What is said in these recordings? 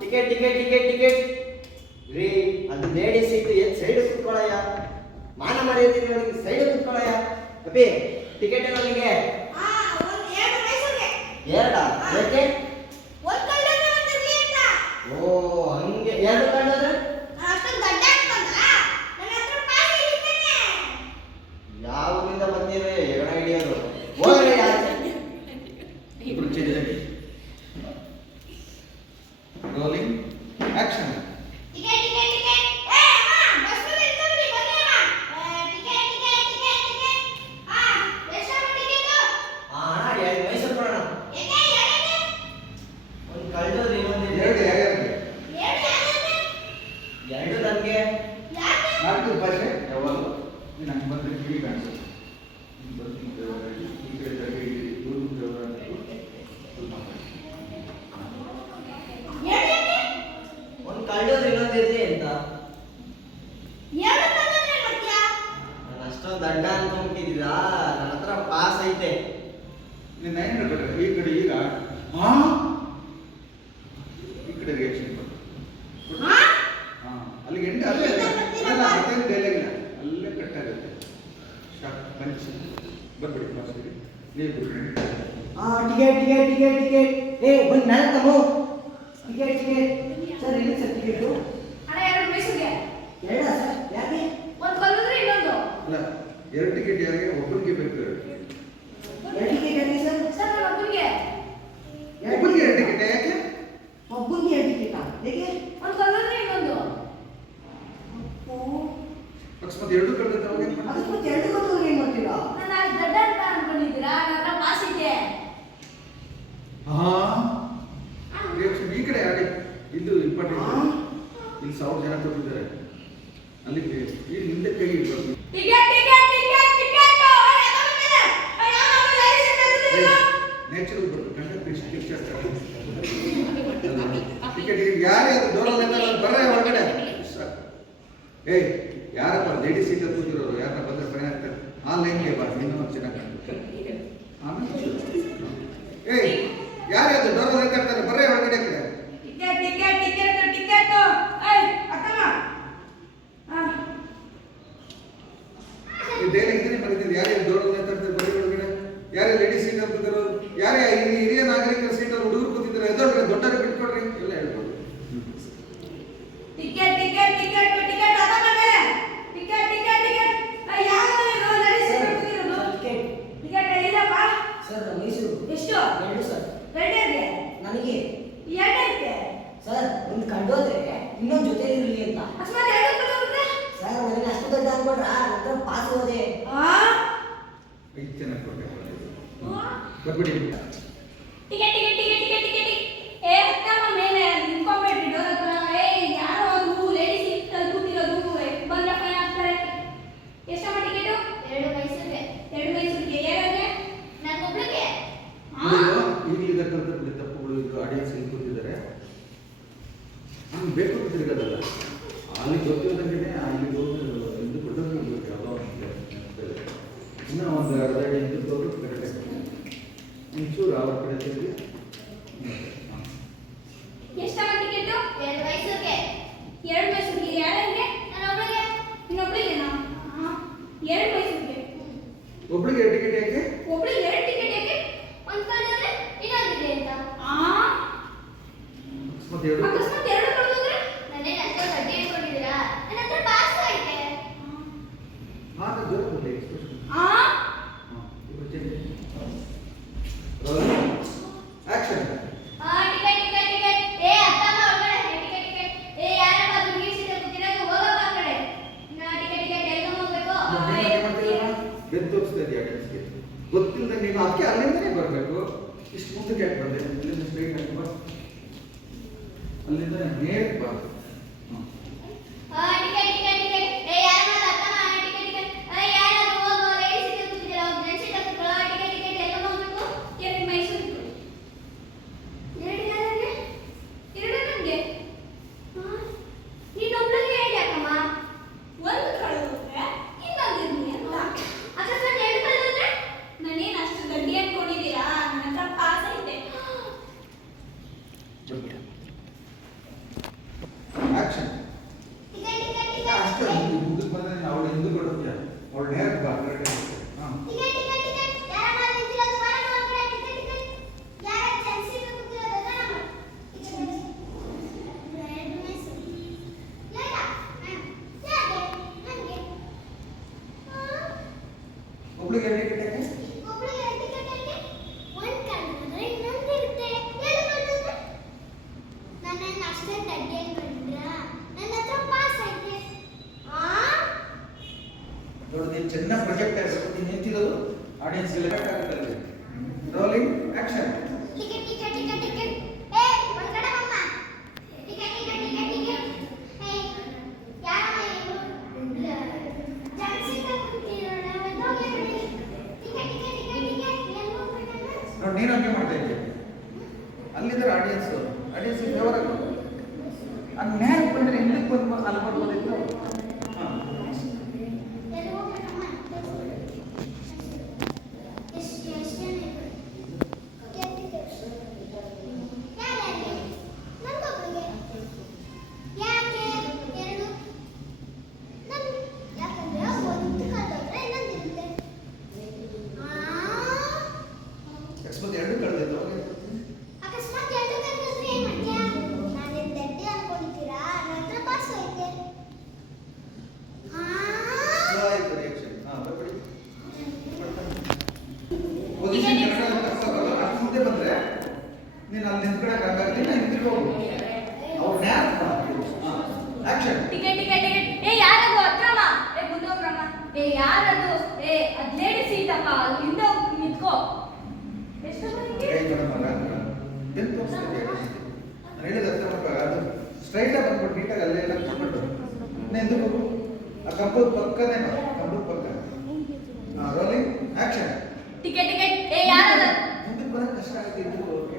Ticket ticket ticket ticket ರೀ ಅದು ladies seat ಏನು ಸೈಡ್ ಕೂತ್ಕೊಳ್ಳಯ್ಯ ಮಾನ ಮರ್ಯಾದೆ ನನಗೆ ಸೈಡ್ ಕೂತ್ಕೊಳ್ಳಯ್ಯ ಅಪ್ಪಿ ಟಿಕೆಟ್ ನನಗೆ ಎರಡಾ ಯಾಕೆ ಓ ಹಂಗೆ ಎರಡು ಕಂಡ್ರೆ ಯಾವ್ರಿಂದ ಬಂದಿರಿ ಹೆಗಣ ಹಿಡಿಯೋದು ಹೋಗ್ರಿ ರೋಲಿಂಗ್ ಆಕ್ಷನ್ ದಡ್ಡ ಅನ್ಕೊಂಡ್ಬಿಟ್ಟಿದ್ದೀರಾ ನನ್ನ ಹತ್ರ ಪಾಸ್ ಐತೆ ಈ ಕಡೆ ಈಗ ಈ ಕಡೆ ರಿಯಾಕ್ಷನ್ ಅಲ್ಲಿಗೆ ಎಂಟು ಅಲ್ಲೇ ಡೈಲಾಗ್ ಇಲ್ಲ ಅಲ್ಲೇ ಕಟ್ ಆಗುತ್ತೆ ಶಾಕ್ ಪಂಚ್ ಬರ್ಬಿಡಿ ಪಾಸ್ಗೆ ನೀವು ಟಿಕೆಟ್ ಟಿಕೆಟ್ ಟಿಕೆಟ್ ಟಿಕೆಟ್ ಏ ಬಂದು ನನ್ನ ತಮ್ಮ ಟಿಕೆಟ್ ಟಿಕೆಟ್ ಸರ್ ಇಲ್ಲಿ ಸರ್ ಟಿಕೆಟು ಎರಡ ಸರ್ ಯಾಕೆ ಅಲ್ಲ ಎರಡು ಟಿಕೆಟ್ ಯಾರಿಗೆ ಒಬ್ಬರಿಗೆ ಬೇಕು ಎರಡು ಟಿಕೆಟ್ ಯಾಕೆ ಸರ್ ಒಬ್ಬರಿಗೆ ಎರಡು ಟಿಕೆಟ್ ಯಾಕೆ ಒಬ್ಬರಿಗೆ ಎರಡು ಟಿಕೆಟ್ ಹೇಗೆ ಅಕಸ್ಮಾತ್ ಎರಡು ಕಳೆದ ಅಕಸ್ಮಾತ್ ಎರಡು ಕಳೆದ್ರೆ ಏನು ಮಾಡ್ತೀರಾ ರಿಯಾಕ್ಷನ್ ಈ ಕಡೆ ಆಡಿ ಇದು ಇಂಪಾರ್ಟೆಂಟ್ ಇಲ್ಲಿ 1000 ಜನ ಕೂತಿದ್ದಾರೆ ಅಲ್ಲಿ ಈ ಹಿಂದೆ ಕೈ ಇಡ್ಬಾರ್ದು ನ್ಯಾಚುರಲ್ ಬರ್ತದೆ ಕಂಡಕ್ಟ್ ಟಿಕೆಟ್ ಯಾರೇ ಅದು ಡೋರಲ್ಲಿ ಬರ್ರೆ ಹೊರಗಡೆ ಏಯ್ ಯಾರಪ್ಪ ಲೇಡಿ ಸೀಟ್ ಕೂತಿರೋರು ಯಾರನ್ನ ಬಂದ್ರೆ ಭಯ ಆಗ್ತಾರೆ ಆನ್ಲೈನ್ಗೆ ಬಾರ್ದು ಇನ್ನೂ ಚೆನ್ನಾಗಿ ಆಮೇಲೆ ಏಯ್ ಯಾರೇ ಅದು ಡೋರಲ್ಲಿ ಕಟ್ತಾರೆ ಬರ್ರೆ ಹೊರಗಡೆ ಕಡೆ ಡೈಲಿ ಇದನ್ನೇ ಬರೀತಿದ್ದು ಯಾರೇ ಡೋರಲ್ಲಿ ಕಟ್ತಾರೆ ಬರ್ರೆ ಹೊರಗಡೆ ಯಾರೇ ಲೇಡಿ ಸೀಟ್ ಕೂತಿರೋರು ಯಾರೇ ಹಿರಿಯ ನಾಗರಿಕರ ಸೀಟಲ್ಲಿ ಹುಡುಗರು ಕೂತಿದ್ದಾರೆ ಎದೊಡ್ರೆ ದೊಡ್ಡವ್ರಿಗೆ ಬಿಟ್ಕೊಡ್ರಿ ಎಲ್ಲ ಹೇಳ್ಬೋದು ನನಗೆ ಸರ್ ಒಂದು ಕಂಡೋದ್ರೆ ಇನ್ನೊಂದು ಜೊತೆ ಇರಲಿ ಅಂತ ಸರ್ ನನಗೆ ಅಷ್ಟು ದೊಡ್ಡ ಅನ್ಕೊಂಡ್ರ ನಂತರ ಪಾಸ್ ಹೋದೆ ಚೆನ್ನಾಗಿ ಕೊಟ್ಟೆ ಬರ್ಬಿಡಿ ಈಗಲಿದ್ದ ಕಲ್ತಬಿಡಿ ತಪ್ಪುಗಳು ಇದು ಆಡಿಯನ್ಸ್ ಇಲ್ಲಿ ಕೂತಿದ್ದಾರೆ ಬೇಕು ತಿರುಗದಲ್ಲ ಅಲ್ಲಿ ಗೊತ್ತಿರೋದಂಗೆ ಅಲ್ಲಿ ಹೋಗಿ ಇದು ಕೊಟ್ಟೋಗಿ ಯಾವುದೋ ಇನ್ನೂ ಒಂದು ಅರ್ಧ ಅಡಿ ಹಿಂದಕ್ಕೆ ಹೋಗಿ ಕರೆಕ್ಟಾಗಿ ಒಂಚೂರು ಅವ್ರ ಕಡೆ ತಿರುಗಿ ಒಬ್ಳಿಗೆ ಎರಡು ಟಿಕೆಟ್ ಯಾಕೆ ಅಕಸ್ಮಾತ್ ಎರಡು ಜೋರ ಕೊಡಿ ಆಕ್ಷನ್ ಬೆಂತೋಗಿಸ್ತಾ ಇದೆಯಾ ಆಡಿಯನ್ಸ್ಗೆ ಗೊತ್ತಿಲ್ಲದೆ ನೀನು ಅದಕ್ಕೆ ಅಲ್ಲಿಂದನೇ ಬರಬೇಕು ಇಷ್ಟು ಮುಂದಕ್ಕೆ ಯಾಕೆ ಬಂದೆ ಇಲ್ಲಿಂದ ಸ್ಟ್ರೈಟ್ ಆಗಿ ಬಾ ಅಲ್ಲಿಂದ ನೇರಕ್ಕೆ ಬಾ ಅಡಿಸಿ ಫೇವರ್ ಆಗೋದು ಅದು ನ್ಯಾಕ್ ಬಂದರೆ ಹಿಂದಕ್ಕೆ ಬಂದು ಅಲ್ಲಿ ಬರ್ಬೋದಿತ್ತು. ಹಾಂ ಅಕಸ್ಮಾತ್ ಎರಡು ಕಳೆದಿತ್ತು ಅವಾಗ ಮುಂದೆ ಬಂದ್ರೆ ನೀನು ಅಲ್ಲಿ ನಿಂತ್ಕೊಳಕ್ ಆಗಾಗ್ಲಿ ನಾನು ಹಿಂದಿಗೆ ಹೋಗು ಅವ್ರು nap action ticket ticket ticket ಏ ಯಾರದು ಅಕ್ರಮ ಏ ಬುದ್ಧೋಗ್ರಮ ಏ ಯಾರದು ಏ ಅದ್ ಲೇಡಿ ಸೀಟಪ್ಪ ಅಲ್ಲಿ ಹಿಂದೆ ಹೋಗಿ ನಿಂತ್ಕೋ ಎಷ್ಟು ಮನೆಗೆ ಕೈ ಮೇಡಮ್ ಬೆನ್ ತೋರಿಸ್ತಿದ್ದೆ ನಾನು ಹೇಳಿದ ಅರ್ಥ ಮಾಡ್ಕೊ ಅದು ಸ್ಟ್ರೈಟ್ ಆಗಿ ಬಂದ್ಬಿಟ್ಟು ನೀಟಾಗಿ ಅಲ್ಲೇ ಎಲ್ಲ ಕೂತ್ಬಿಟ್ಟು ಹಿಂದೆ ಹೋಗು ಆ ಕಂಬದ ಪಕ್ಕನೇ ಬಾ ಕಂಬದ ಪಕ್ಕ ರೋಲಿಂಗ್ ಆಕ್ಷನ್ ಟಿಕೆಟ್ ಟಿಕೆಟ್ ಏ ಯಾರದು ಮುಂದಕ್ಕೆ ಬರೋಕ್ಕೆ ಕಷ್ಟ ಆಗುತ್ತೆ ಹಿಂದಕ್ಕೆ ಹೋಗೋಕೆ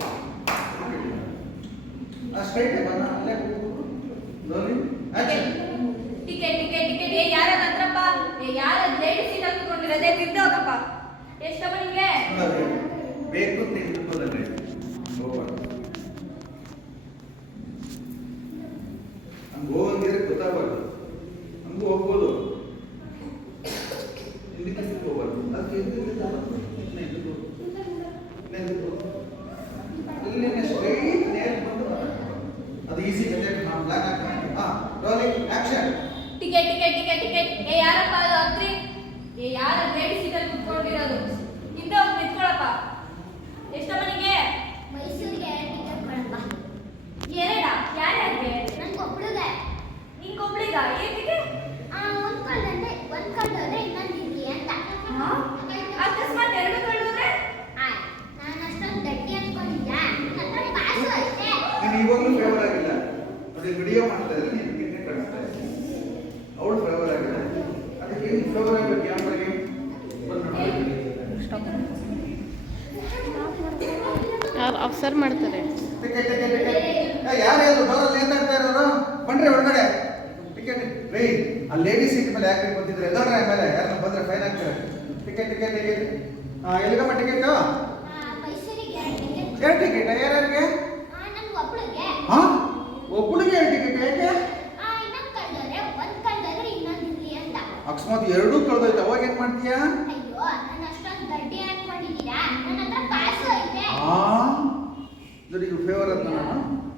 ಆ ಸ್ಟ್ರೈಟ್ ಬನ್ನ ಅಲ್ಲೇ ಕೂತ್ಬಿಟ್ಟು rolling action ticket ticket ticket ಏ ಯಾರದು ಅತ್ರಪ್ಪ ಏ ಯಾರದು ಲೇಡಿ ಸೀಟ್ ಹಾಕಿಕೊಂಡಿರೋದೇ ತಿಂದು ಹೋಗಪ್ಪ ಎಷ್ಟು ಮನೆಗೆ ಬೇಕು ಅಂತ ತಿಳ್ಕೊಳ್ಳೋದ್ರೆ ಹಂಗೆ ಹೋಗಂಗಿದ್ರೆ ಗೊತ್ತಾಗಬಾರ್ದು ಹಂಗೂ ಹೋಗ್ಬೋದು ಹಿಂದಕ್ಕೆ ಹೋಗ್ಬಾರ್ದು ಅದಕ್ಕೆ ಅಲ್ಲಿನೇ ಸ್ಟ್ರೈಟ್ ನೇರ ಬಂದು ಅದು ಈಸಿ ಜೊತೆ ನಾವು ಬ್ಲಾಕ್ ಹಾಕ್ತೀವಿ ಹಾಂ rolling action ticket ticket ticket ticket ಏ ಯಾರಪ್ಪ ಅದು ಅತ್ರಿ ಏ ಯಾರ ಲೇಡಿ ಸೀಟಲ್ಲಿ ಕುತ್ಕೊಂಡಿರೋದು ಹಿಂದೆ ಹೋಗಿ ನಿಂತ್ಕೊಳಪ್ಪ ಎಷ್ಟು ಮನೆಗೆ ಮೈಸೂರಿಗೆ ಟಿಕೆಟ್ ಕೊಡಪ್ಪ. ಎರಡಾ ಯಾರ್ಯಾರಿಗೆ ನನ್ಗೊಬ್ಳಿಗೆ ನಿಂಗೊಬ್ಳಿಗ ಏನಿಗೆ ಒಂದ್ ಕಳ್ದೋದ್ರೆ ಇನ್ನೊಂದು ಇರ್ಲಿ ಅಂತ. ಅಕಸ್ಮಾತ್ ಎರಡು ಕಳ್ಳೋದ್ರೆ ನಾನು ಅಷ್ಟೊಂದು ಗಟ್ಟಿ ಅನ್ಕೊಂಡಿದ್ದ ನನ್ನ ಪಾಸು ಅಷ್ಟೇ. ನೀನು ಇವಾಗಲೂ ಫೇವರ್ ಆಗಿಲ್ಲ ಅದೇ ವಿಡಿಯೋ ಮಾಡ್ತಾ ಇದ್ರೆ ನೀನು ಟಿಕೆಟ್ ಕಳಿಸ್ತಾ ಇದ್ದೆ ಅವಳು ಫೇವರ್ ಆಗಿಲ್ಲ ಅದಕ್ಕೆ ಫೇವರ್ ಆಗಬೇಕು ಕ್ಯಾಮ್ರಾಗೆ ಅಬ್ಸರ್ವ್ ಮಾಡ್ತಾರೆ. ಟಿಕೆಟ್ ಟಿಕೆಟ್ ಟಿಕೆಟ್ ಯಾರು ಯಾರು ಡೋರಲ್ಲಿ ನೇತಾಡ್ತಾ ಇರೋರು ಬನ್ರಿ ಒಳಗಡೆ ಟಿಕೆಟ್ ರೀ ಆ ಲೇಡಿ ಸೀಟ್ ಮೇಲೆ ಯಾಕೆ ಬಂದಿದ್ರೆ ಎದೋಡ್ರೆ ಮೇಲೆ ಯಾರನ್ನ ಬಂದ್ರೆ ಫೈನ್ ಹಾಕ್ತಾರೆ ಟಿಕೆಟ್ ಟಿಕೆಟ್ ಟಿಕೆಟ್ ಎಲ್ಲಿಗಮ್ಮ ಟಿಕೆಟ್ ಮೈಸೂರಿಗೆ ಟಿಕೆಟ್ ಎರಡು ಟಿಕೆಟ್ ಯಾರ್ಯಾರಿಗೆ ನನ್ಗೊಬ್ಳಿಗೆ ಹಾಂ ಒಬ್ಬಳಿಗೆ ಎರಡು ಟಿಕೆಟ್ ಯಾಕೆ ಇನ್ನೊಂದು ಕಳ್ದೋದ್ರೆ ಇನ್ನೊಂದು ಇರ್ಲಿ ಅಂತ. ಅಕಸ್ಮಾತ್ ಎರಡೂ ಕಳೆದೋಯ್ತು ಅವಾಗ ಏನು ಮಾಡ್ತೀಯಾ ಅಯ್ಯೋ ನಾನು ಅಷ್ಟೊಂದು ಗಟ್ಟಿ ಅನ್ಕೊಂಡಿದ್ದೀರಾ ನನ್ನ ಹತ್ರ ಪಾಸು ಐತೆ. ನೋಡಿ ಈಗ ಫೇವರ್ ಅಂತ ನಾನು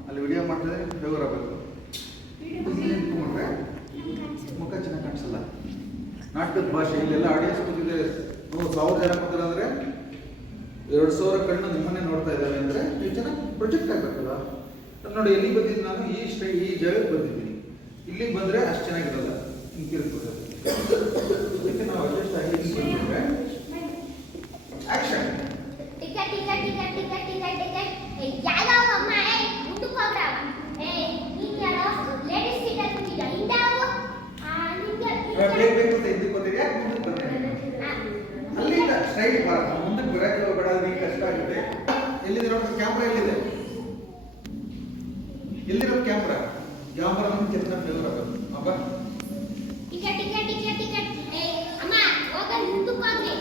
ಅಲ್ಲಿ ವಿಡಿಯೋ ಮಾಡ್ತಿದ್ರೆ ಫೇವರ್ ಆಗಬೇಕು ನಿಂತ್ಕೊಂಡ್ರೆ ಮುಖ ಚೆನ್ನಾಗಿ ಕಾಣಿಸಲ್ಲ ನಾಟಕದ ಭಾಷೆ ಇಲ್ಲೆಲ್ಲ ಆಡಿಯನ್ಸ್ ಕೂತಿದ್ದಾರೆ 1,000 ಜನ ಕೂತಾರೆ ಅಂದರೆ 2,000 ಕಣ್ಣು ನಿಮ್ಮನ್ನೇ ನೋಡ್ತಾ ಇದ್ದಾವೆ ಅಂದರೆ ನೀವು ಚೆನ್ನಾಗಿ ಪ್ರೊಜೆಕ್ಟ್ ಆಗಬೇಕಲ್ಲ ಅದು ನೋಡಿ ಎಲ್ಲಿ ಬಂದಿದ್ದು ನಾನು ಈ ಜಾಗಕ್ಕೆ ಬಂದಿದ್ದೀನಿ ಇಲ್ಲಿಗೆ ಬಂದರೆ ಅಷ್ಟು ಚೆನ್ನಾಗಿರಲ್ಲ ಹಿಂಗೆ ತಿರ್ಗ್ಬೋದು ಅದಕ್ಕೆ ನಾವು ಅಡ್ಜಸ್ಟ್ ಆಗಿ ಹಿಂಗೆ ಬಂದ್ಬಿಟ್ರೆ action ticket ticket ticket ticket ticket ticket ಯಾವ್ದಾವ ಅಮ್ಮ ಮುಂದಕ್ಕೆ ಹೋಗ್ರ ನೀನ್ ಯಾರೋ ಲೇಡೀಸ್ ಸೀಟ್ ಅಲ್ಲಿ ಕೂತಿದ್ದ ಹಿಂದೆ ಹೋಗು ಬೇಕು ಅಂತ ಹಿಂದಕ್ಕೆ ಬಂದಿರಿ ಯಾಕೆ ಮುಂದಕ್ಕೆ ಬಂದಿರಿ ಅಲ್ಲಿಂದ ಸ್ಟ್ರೈಟ್ ಬರಲ್ಲ ಮುಂದಕ್ಕೆ ಬರೋಕ್ಕೆ ಹೋಗಬೇಡ ನಿಂಗೆ ಕಷ್ಟ ಆಗುತ್ತೆ ಎಲ್ಲಿದೆ ನೋಡಿ ಕ್ಯಾಮ್ರಾ ಎಲ್ಲಿರೋ ಕ್ಯಾಮ್ರಾ ನಮ್ಮ ಕೆಲಸ ಫೇವರ್ ಆಗೋದು ಅಪ್ಪ ಟಿಕೆಟ್ ಟಿಕೆಟ್ ಟಿಕೆಟ್ ಟಿಕೆಟ್ ಅಮ್ಮ ಹೋಗ ಮುಂದಕ್ಕೆ ಹೋಗ್ರಿ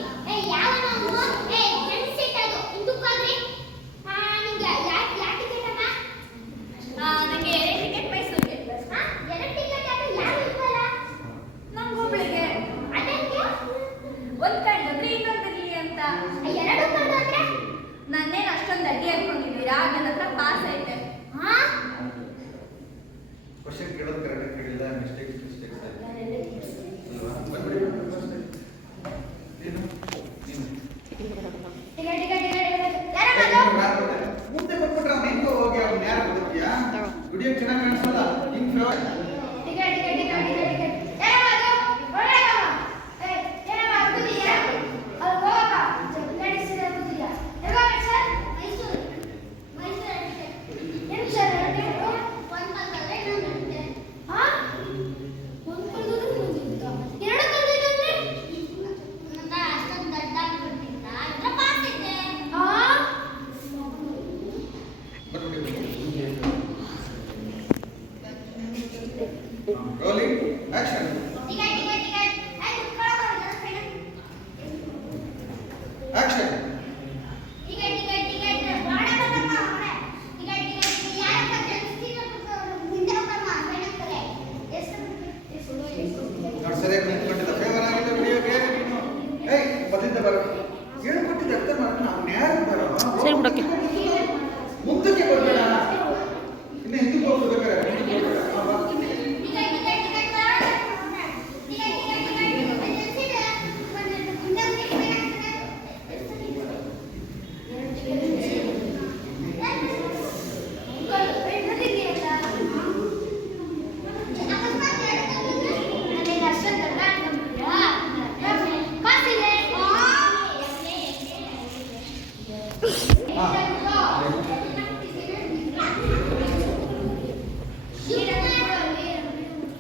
ಯಾವ ನಾವು ಫ್ರೆಂಡ್ ಸೀಟ್ ಅದು ಮುಂದಕ್ಕೆ ಹೋಗ್ರಿ ನಿಂಗೆ ಯಾವ ಟಿಕೆಟ್ ಅಮ್ಮ ನನಗೆ ಎರಡು ಟಿಕೆಟ್ ಮೈಸೂರಿಗೆ ಎರಡು ಟಿಕೆಟ್ ಅದು ಯಾರು ಇಲ್ವಲ್ಲ ನಂಗೊಬ್ಳಿಗೆ ಅದಕ್ಕೆ ಒಂದ್ ಕಳ್ಳೋದ್ರೆ ಇನ್ನೊಂದಿರ್ಲಿ ಅಂತ ಎರಡು ಕಳ್ದೋದ್ರೆ ನನ್ನೇನು ಅಷ್ಟೊಂದು ಅಡ್ಡಿ ಅನ್ಕೊಂಡಿದ್ದೀರಾ ನನ್ನ ಹತ್ರ ಪಾಸ್ ಐತೆ ಕ್ವಶನ್ ಕೇಳೋದು ಕರೆಕ್ಟ್ ಕೇಳಿಲ್ಲ ಮಿಸ್ಟೇಕ್ಸ್ ಅಲ್ವಾ ಬಂದ್ಬಿಡಿ ನೀನು ಟಿಕೆಟ್ ಟಿಕೆಟ್ ಟಿಕೆಟ್ ಯಾರು ಮುಂದೆ ಬಂದ್ಬಿಟ್ರೆ ಅವ್ನು ಹೆಂಗೆ ಹೋಗಿ ಅವ್ನು ಯಾರು ಗೊತ್ತಿದ್ಯಾ ವಿಡಿಯೋ ಚೆನ್ನಾಗಿ ಕಾಣಿಸಲ್ಲ ಹಿಂಗೆ favour ticket ticket ticket ticket ticket ಯಾರು ಒಳ್ಳೆಯಮ್ಮ ಏನಮ್ಮ ಕೂತಿದ್ಯಾ ಅಲ್ಲಿ ಹೋಗಪ್ಪ ಲೇಡೀಸ್ ಇದೆ ಕೂತಿದ್ಯಾ ಎಲ್ಲ ಸರ್ ಮೈಸೂರು ಟಿಕೆಟ್ ಏನು ಸರ್ ಟಿಕೆಟ್ ಒಂದು ಕಳ್ದೋದ್ರೆ ಇನ್ನೊಂದು ಇರುತ್ತೆ ಒಂದು ಕಳ್ದೋದ್ರೆ ಇನ್ನೊಂದು ಇರುತ್ತೆ ಎರಡು ಕಳ್ದಿದ್ರೆ ನನ್ನ ಅಷ್ಟೊಂದು ದಡ್ಡ ಅನ್ಕೊಂಡಿದ್ದ ಇದ್ರ ಪಾಸ್ ಇದೆ ಬಂದ್ಬಿಡಿ rolling action. Ticket ticket ticket ಐ ಕುತ್ಕೊಳ್ಳೋದು ಆಕ್ಷನ್. ಟಿಕೆಟ್ ಟಿಕೆಟ್ ಟಿಕೆಟ್ ಬಾಡ ಬರಮ್ಮ ಅವರೇ ಟಿಕೆಟ್ ಟಿಕೆಟ್ ಯಾರಪ್ಪ ಜಲ್ಸ್ತೀರ ಮುಂದೆ ಹೋಗಮ್ಮ ಹೇಳ್ತಾರೆ ಎಷ್ಟು ನೋಡಿ ಸರಿಯಾಗಿ ನಿಂತ್ಕೊಂಡಿದ್ದ ಫೇವರ್ ಆಗಿದೆ ವಿಡಿಯೋಗೆ ನೀನು. ಏಯ್ ಬದಿದ್ದ ಬರ ಹೇಳ್ಕೊಟ್ಟಿದ್ದ ಅರ್ಥ ಮಾಡ್ಕೊಂಡು ಅವ್ನು ಯಾರು ಬರೋ ಸರಿ ಬಿಡಕ್ಕೆ. ಮುಂದಕ್ಕೆ ಬರ್ಬೇಡ, ಇನ್ನು ಹಿಂದಕ್ಕೆ ಹೋಗ್ಬೇಕಾರೆ ಮುಂದಕ್ಕೆ ಹೋಗ್ಬೇಡ. ಹಾ, ಬಾ. ಟಿಕೆಟ್ ಟಿಕೆಟ್ ಟಿಕೆಟ್ ಬಾಡ ಟಿಕೆಟ್ ಟಿಕೆಟ್ ಟಿಕೆಟ್ ಜಲ್ಸ್ತೀರ ಮುಂದೆ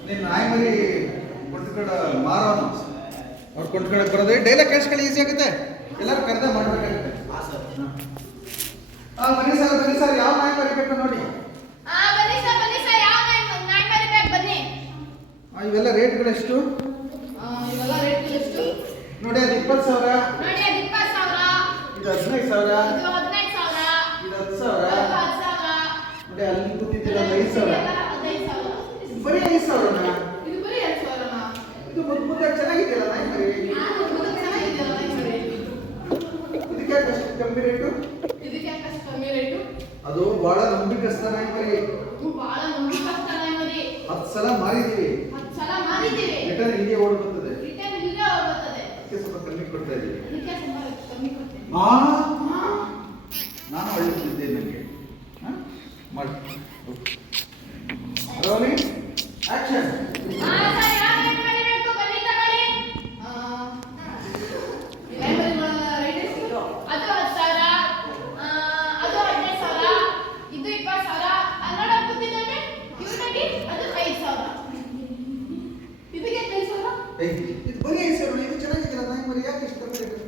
ನೀನು ನಾಯಿ ಮರಿ ಕೊಂಡ್ಕಡೆ ಮಾರೋನು ಅವ್ರು ಕೊಂಡ್ಕೊಳಕ್ಕೆ ಬರೋದು ಡೈಲಾಗ್ ಕೇಳಿಸ್ಕೊಳ್ಳಿ, ಈಸಿ ಆಗುತ್ತೆ. ಎಲ್ಲರೂ ಕರೆದ ಮಾಡಬೇಕಾಗುತ್ತೆ. ಬನ್ನಿ ಸರ್ ಯಾವ ನಾಯಿ ಮರಿ ಬೇಕು ನೋಡಿ. ಬನ್ನಿ ಸರ್ ಯಾವ ನಾಯಿ ಮರಿಬೇಕು ಬನ್ನಿ. ಇವೆಲ್ಲ ರೇಟ್ಗಳು ಎಷ್ಟು ಇವೆಲ್ಲ ರೇಟ್ ಎಷ್ಟು ನೋಡಿ? ಅದು 20,000, ನೋಡಿ ಅದು 20,000, ಇದು 15,000, ಇದು 15,000, ಇದು 10,000. ಅದು 10,000, ನೋಡಿ ಅಲ್ಲಿ ಕೂತಿದ್ದೀರ 5,000. 15,000. ಬರೀ 5,000ನಾ? ಇದು ಬರೀ 2,000ನಾ? ಇದು ಮುದ್ದಾಗಿ ಚೆನ್ನಾಗಿದೆಯಲ್ಲ ನಾಯಿ ಮರಿ. ಚೆನ್ನಾಗಿದೆಯಲ್ಲ ನಾಯಿ ಮರಿ. ಇದಕ್ಕೆ ಯಾಕೆ ಅಷ್ಟು ಕಮ್ಮಿ ರೇಟು? ಇದಕ್ಕೆ ಯಾಕೆ ಅಷ್ಟು ಕಮ್ಮಿ ರೇಟು? ಅದು ಬಹಳ ನಂಬಿಕಸ್ತ ನಾಯಿ ಮರಿ. ಇದು ಬಹಳ ನಂಬಿಕಸ್ತ ನಾಯಿ ಮರಿ. 10 ಸಲ ಮಾರಿದ್ದೀವಿ. 10 ಸಲ ಮಾರಿದ್ದೀವಿ. ರಿಟರ್ನ್ ಇಲ್ಲಿಗೆ ಓಡಿ ಬರ್ತದೆ. ರಿಟರ್ನ್ ಇಲ್ಲೇ ಹೋಗುತ್ತದೆ. ಅದಕ್ಕೆ ಸ್ವಲ್ಪ ಕಮ್ಮಿ ಕೊಡ್ತಾ ಇದ್ದೀವಿ. ಅದಕ್ಕೆ ಸ್ವಲ್ಪ ಕಮ್ಮಿ ಕೊಡ್ತೀನಿ. ನಾನು ಒಳ್ಳೆ ಸುದ್ದಿ ನನಗೆ ಮಾಡಿ. Rolling action. ಸರ್ ಯಾವ ನಾಯಿ ಮರಿ ಬೇಕು ಬನ್ನಿ ತಗೊಳ್ಳಿ. ಈ ನಾಯಿ ಮರಿಗಳ ರೇಟ್ ಎಷ್ಟು? ಅದು 10,000, ಅದು 15,000, ಇದು 20,000. ಅನ್ನೋಡ ಕೂತಿದ್ದಾನೆ ಇವನಿಗೆ ಅದು 5,000. ಇದಕ್ಕೆ 5,000. ಇದು ಬರೀ 5,000. ಇದು ಚೆನ್ನಾಗಿದೆಯಲ್ಲ ನಾಯಿ ಮರಿ, ಯಾಕೆ ಇಷ್ಟು ಕಮ್ಮಿ ರೇಟು?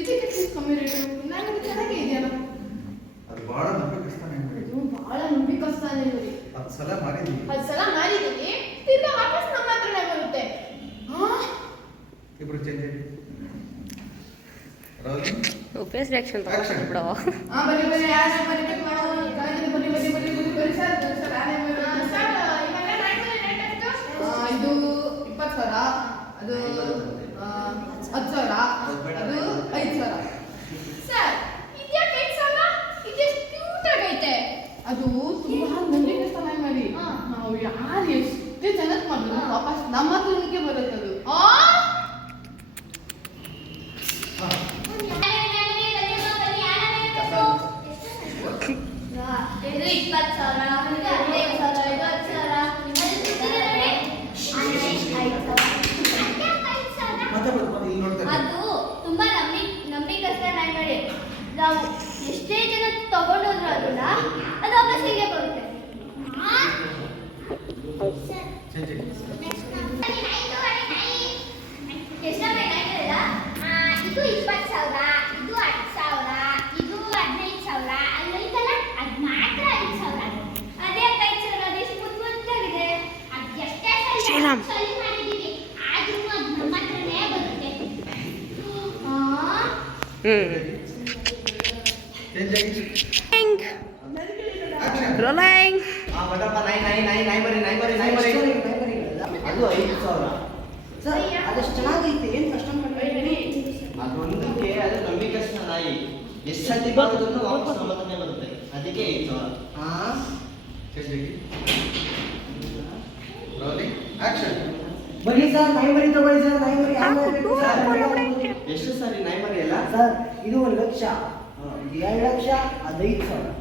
ಇದಕ್ಕೆ ಎಷ್ಟು ಕಮ್ಮಿ ರೇಟು? ನನಗೆ ಚೆನ್ನಾಗೇ ಇದೆಯಲ್ಲ. ಅದು ಬಹಳ ನಂಬಿಕಸ್ತ ನಾಯಿ ಮರಿ. ಇದು ಬಹಳ ನಂಬಿಕಸ್ತ ನಾಯಿ ಮರಿ. 10 ಸಲ ಮಾರಿದ್ದೀವಿ. 10 ಸಲ ಮಾರಿದ್ದೀನಿ, ತಿರ್ಗಾ ವಾಪಸ್ ನಮ್ಮ ಹತ್ರನೇ ಬರುತ್ತೆ. ಇಬ್ರು change. Rolling face reaction action. ಬಿಡೋ. ಬನ್ನಿ ಬನ್ನಿ ಯಾರು ಬರಬೇಕು ಮಾಡೋದು ಕೆಳಗಿಂದ ಬನ್ನಿ ಬನ್ನಿ ಬನ್ನಿ ಬನ್ನಿ ಬನ್ನಿ ಸರ್ ಯಾರೇ ಸರ್ ಇವೆಲ್ಲ ರೇಟ್ ಎಷ್ಟು? ಇದು 20,000, ಅದು 10,000, ಅದು 5,000. ಸರ್ ಇದ್ಯಾಕೆ 5,000? ಇದೆಷ್ಟು ಕ್ಯೂಟ್ ಆಗೈತೆ. ಅದು ತುಂಬಾ ನಂಬಿಕಸ್ತ ನಾಯಿ ಮರಿ. ನಾವು ಯಾರು ಎಷ್ಟೇ ಜನಕ್ಕೆ ಮಾಡಿದ್ರು ವಾಪಸ್ ನಮ್ಮ ಹತ್ರಕ್ಕೆ ಬರುತ್ತೆ ಅದು. ಇದು 20,000, ಇದು 15,000, ಇದು 10,000, ಮತ್ತೆ ಇಲ್ಲಿ ನೋಡ್ತಾರೆ. ಅದು ತುಂಬಾ ನಂಬಿಕಸ್ತ ನಾಯಿ ಮರಿ. ನಾವು ಎಷ್ಟೇ ಜನ ತಗೊಂಡೋದ್ರು ಅದನ್ನ ಅದು ವಾಪಸ್ ಹೀಗೆ ಬರುತ್ತೆ. ಚೇಂಜ್. ಇದು 20,000, ಇದು 10,000, ಇದು 15,000, ಅಲ್ಲೈತಲ್ಲ ಅದು ಮಾತ್ರ 5,000. ಅದೇ 5,000 ಅದೆಷ್ಟು ಮುದ್ದಾಗಿದೆ. ಅದು ಎಷ್ಟೇ ಶ್ರೀರಾಮ್. ಸರಿ ಮಾಡಿದ್ದೀವಿ ಆದ್ರೂ ಅದು ನಮ್ಮ ಹತ್ರನೇ ಬರುತ್ತೆ. ಚೇಂಜ್ ಆಗಿ ರೋಲಿಂಗ್. ಅದು 5,000. ಸರ್ ಅದಷ್ಟು ಚೆನ್ನಾಗೈತೆ, ಏನು ಕಷ್ಟ ಮಾಡಿ. ಅದೊಂದಕ್ಕೆ ಅದು ನಂಬಿಕಸ್ತ ನಾಯಿ. ಎಷ್ಟು ಸತಿ ಬರೋದನ್ನು ವಾಪಸ್ ನಮ್ಮ ಹತ್ರನೇ ಬರುತ್ತೆ. ಅದಕ್ಕೆ 5,000. ಚೇಂಜ್ ಆಗಿ ರೋಲಿಂಗ್ ಆಕ್ಷನ್. ಬನ್ನಿ ಸರ್ ನಾಯಿ ಮರಿ ತಗೊಳ್ಳಿ ಸರ್. ನಾಯಿ ಮರಿ ಯಾವ ನಾಯಿ ಬೇಕು ಸರ್? ಎಷ್ಟು ಸಾರಿ ನಾಯಿ ಮರಿ ಅಲ್ಲ? ಸರ್ ಇದು 1,00,000, 2,00,000, ಅದು 5,000.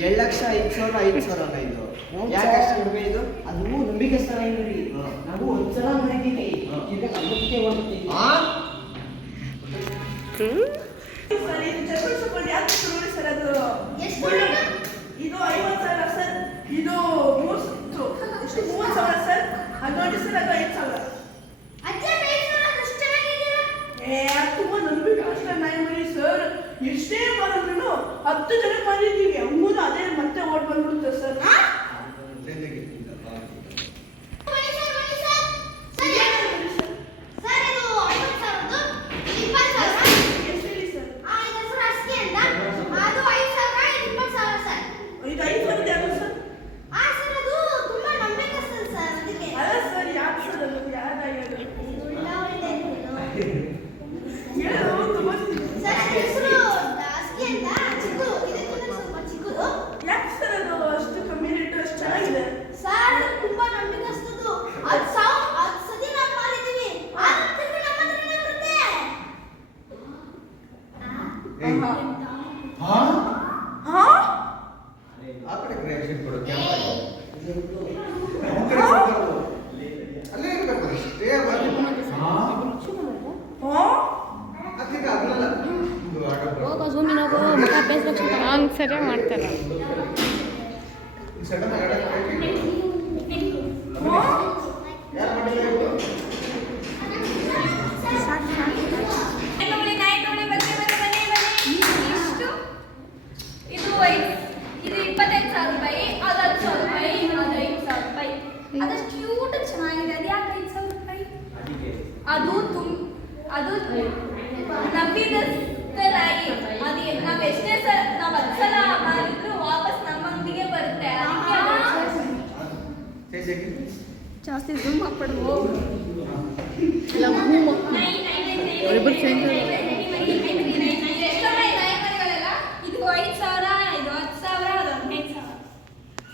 7,00,000, 5,000, 5,000 ಇದು. ಯಾಕೆ ಅಷ್ಟು ಕಡಿಮೆ ಇದು? ಅದು ನಂಬಿಕಸ್ತ ನಾಯಿ ಮರಿ. ಹಾ. ನಾವು 1 ಸಲ ಮರಿತೀವಿ, ಹಾ. ಈಗ 40ಕ್ಕೆ ಹೋಗುತ್ತೆ. ಸರ್ ಇದು ಜರ್ಮನ್ ಶೆಪರ್ಡ್ ಯಾಕೆ ನೋಡಿ ಸರ್ ಅದು ಎಷ್ಟು? ಇದು 50,000 ಸರ್. ಇದು 30,000 ಸರ್. ಅದು ನೋಡಿ ಸರ್, ಅದು 5,000. ಅಜ್ಜ 5,000 ಅಷ್ಟು ಚೆನ್ನಾಗಿದೆಯಲ್ಲ. ಅದು ತುಂಬಾ ನಂಬಿಕಸ್ತ ನಾಯಿ ಮರಿ ಸರ್. ಎಷ್ಟೇ ಮಾಡಿದ್ರು 10 ಜನ ಮಾಡಿದ್ದೀವಿ, ಹಂಗೂ ಅದೇ ಮತ್ತೆ ಓಡ್ ಬಂದ್ಬಿಡುತ್ತೆ ಸರ್. ಚೇಂಜ್ ಆಗಿ ಡೈರೆಕ್ಷನ್ ಕೊಡು ಕ್ಯಾಮ್ರಾ ಅಲ್ಲೇ ಇರ್ಬೇಕು ಸ್ಟೇ ಮಾಡಿ ಅದಕ್ಕೆ ಅದಲ್ಲ ಹೋಗೋ ಝೂಮಿನ ಹೋಗೋ ಮುಖ ಫೇಸ್ ರಕ್ಷಣೆ ಹಂಗೆ ಸರಿಯಾಗಿ ಮಾಡ್ತಾರೆ ಸಡನ್ ಯಾರು ಮಾಡಿಲ್ಲ ಇದು 25,000 ರೂಪಾಯಿ, ಅದು 10,000 ರೂಪಾಯಿ, ಅದು 5,000 ರೂಪಾಯಿ. ಅದು ಕ್ಯೂಟ್ ಚೆನ್ನಾಗಿದೆ. ಅದು ಯಾಕೆ 5,000 ರೂಪಾಯಿ? ಅದು ನಂಬಿದಷ್ಟಲಾಗಿ ಅದು ನಾವು ಎಷ್ಟೇ ಸಲ ನಾವು 10 ಸಲ ಮಾಡಿದ್ರು ವಾಪಸ್ ನಮ್ಮ ಅಂಗಡಿಗೆ ಬರುತ್ತೆ. ಜಾಸ್ತಿ ಝೂಮ್ ಹಾಕ್ಬಿಡ್ದು ಇದು 5,000, ಇದು 10,000, ಅದು 15,000.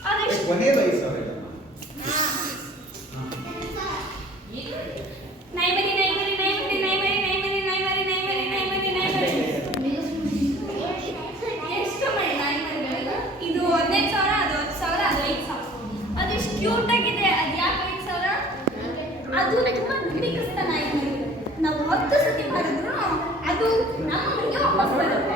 ಅದೆಷ್ಟು? ಕೊನೆಯದು 5,000 ಎಷ್ಟು ಮಾಡಿ ನಾಯಿಮರಿಗಳೆಲ್ಲ? ಇದು 15,000, ಅದು 10,000, ಅದು 5,000. ಅದೆಷ್ಟು ಕ್ಯೂಟ್ ಆಗಿದೆ. ಅದು ಯಾಕೆ 5,000? ಅದು ತುಂಬಾ ನಂಬಿಕಸ್ಥ ನಾಯಿಮರಿ. ನಾವು 10 ಸತಿ ಮಾಡಿದ್ರು ಅದು ನಮ್ಮ ಮನೆಗೆ ವಾಪಸ್ ಬರುತ್ತೆ.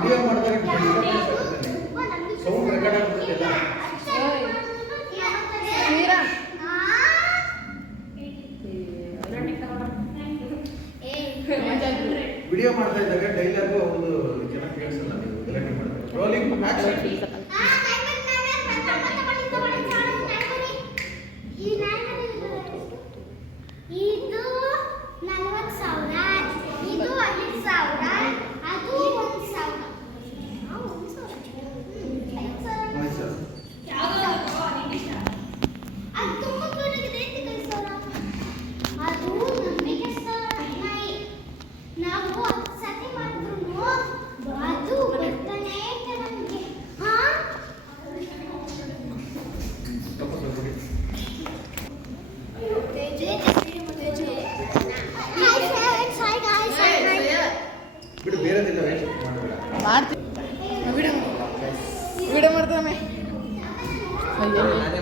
ವಿಡಿಯೋ ಮಾಡಿದ್ರೆ ಸೌಂಡ್ ರೆಕಾರ್ಡ್ ಆಗ್ಬಿಡುತ್ತೆ ವಿಡಿಯೋ ಮಾಡ್ತಾ ಇದ್ದಾಗ ಡೈಲಾಗು ಅವ್ರದ್ದು ಚೆನ್ನಾಗಿ ಕೇಳಿಸಲ್ಲ ನೀವು ಗಲಾಟೆ ಮಾಡ್ತಾರೆ ರೋಲಿಂಗ್ ಆಕ್ಷನ್ ಇದು 40,000, ಇದು 5,000, ಅದು 1,000. ಅದು ತುಂಬಾ ಕ್ಯೂಟಾಗಿದೆ. ಅದು ನಂಬಿಕೆಸ್ಥ ನಾಯಿ. ನಾವು 10 ಸತಿ ಮಾಡಿದ್ರು ಅದು ಬರ್ತಾನೆ ಇರುತ್ತೆ ನಮಗೆ. ಬಿಡು ಬೇರೆದಿಲ್ಲ ವೇಸ್ಟ್ ಮಾಡಬೇಡ ವಿಡಿಯೋ ಮಾಡ್ತಾನೆ. ಅದೇ